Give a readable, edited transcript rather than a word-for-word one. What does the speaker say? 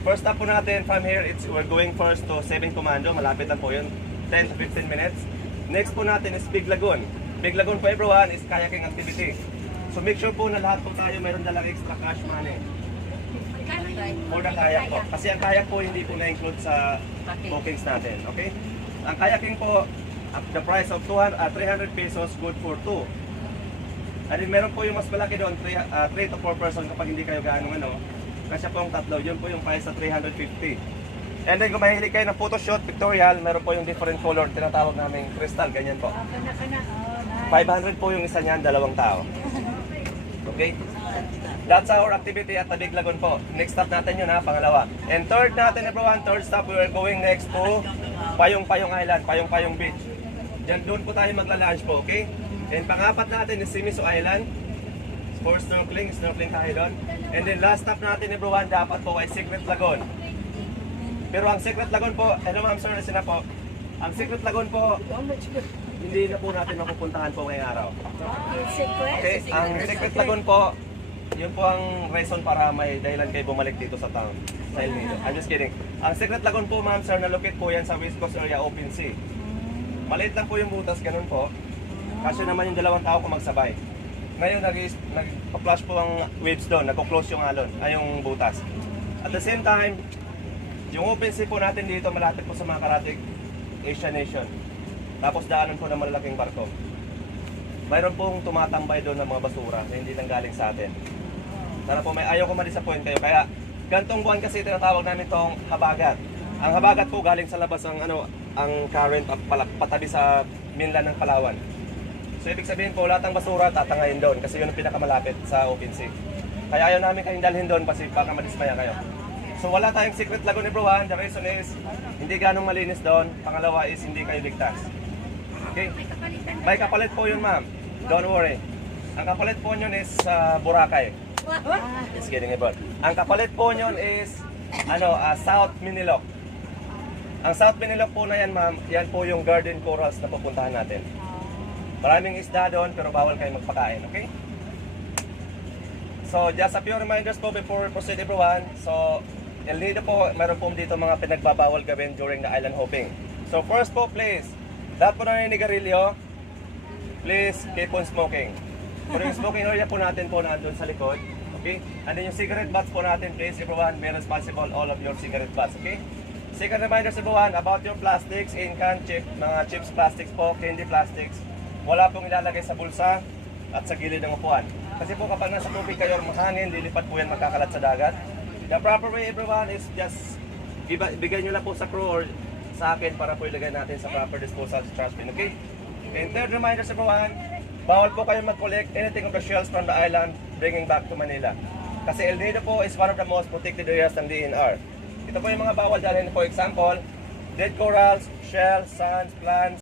First stop po natin from here, we're going first to Saving Commando. Malapit lang po yun, 10 to 15 minutes. Next po natin is Big Lagoon. Big Lagoon po everyone is kayaking activity. So make sure po na lahat po tayo mayroon dalang extra cash money. For the kayak po. Kasi ang kayak po hindi po na-include sa bookings natin. Okay? Ang kayaking po, at the price of 300 pesos, good for 2. And then meron po yung mas malaki doon, 3 to 4 person kapag hindi kayo gaano ano. Kasi po yung tatlo, yun po yung price sa 350. And then kung mahilig kayo ng photoshoot, pictorial, meron po yung different color, tinatawag namin crystal, ganyan po. 500 po yung isa niyan, 2 tao. Okay? That's our activity at the Big Lagoon po. Next stop natin yun ha, pangalawa. And third natin everyone, third stop, we are going next to Payong-Payong Island, Payong-Payong Beach. Diyan doon po tayo magla-lunch po, okay? And pangapat natin is Simiso Island. For snorkeling tayo doon. And then last stop natin everyone, dapat po ay Secret Lagoon. Pero ang Secret Lagoon po, ma'am sir, na po, ang Secret Lagoon po, hindi na po natin mapupuntahan po ngayong araw. Okay, ang Secret Lagoon po, yun po ang reason para may dahilan kayo bumalik dito sa town. Sa El Nido. I'm just kidding. Ang Secret Lagoon po, ma'am sir, na-locate po yan sa West Coast area, open sea. Maliit lang po yung butas, ganun po. Kasi naman yung 2 tao kung magsabay. Ngayon, nag-flash po ang waves doon, nag-close yung alon, ay yung butas. At the same time, yung open sea po natin dito, malapit po sa mga karatig Asian nation. Tapos daanan po ng malalaking barko. Mayroon pong tumatambay doon ng mga basura na hindi nang galing sa atin. Sana po ayaw ko ma-disappoint kayo. Kaya gantong buwan kasi tinatawag namin itong habagat. Ang habagat po galing sa labas ang current patabi sa mainland ng Palawan. So ibig sabihin po lahat ng basura tatangayin doon kasi yun ang pinakamalapit sa open sea. Kaya ayaw namin kayong dalhin doon kasi baka madismaya kayo. So wala tayong Secret Lagoon everyone. The reason is hindi ganong malinis doon. Pangalawa is hindi kayo ligtas. Okay? May kapalit po yun ma'am. Don't worry. Ang kapalit po yun is Boracay. Just kidding about. Ang kapalit po yun is South Minilok. Ang South Minilok po na yan ma'am, yan po yung garden corals na pupuntahan natin. Maraming isda doon pero bawal kayo magpakain, okay? So just a few reminders po before we proceed everyone. So El Nido po, meron po dito mga pinagbabawal gawin during the island hopping. So first po please, lahat po na ninigarilyo, please keep on smoking. Pero yung smoking area po natin po nandun sa likod, okay? And then yung cigarette butts po natin, please everyone, be responsible all of your cigarette butts, okay? Second reminders everyone about your plastics, in-can, mga chips plastics po, candy plastics. Wala pong ilalagay sa bulsa at sa gilid ng upuan. Kasi po kapag nasa tubig kayo mahangin, lilipat po yan magkakalat sa dagat. The proper way everyone is just ibigay nyo lang po sa crew or sa akin para po ilagay natin sa proper disposal sa trash bin, okay? And third reminders everyone, bawal po kayo mag-collect anything of the shells from the island bringing back to Manila. Kasi El Nido po is one of the most protected areas ng DNR. Ito po yung mga bawal dalhin, for example, dead corals, shells, sands, plants,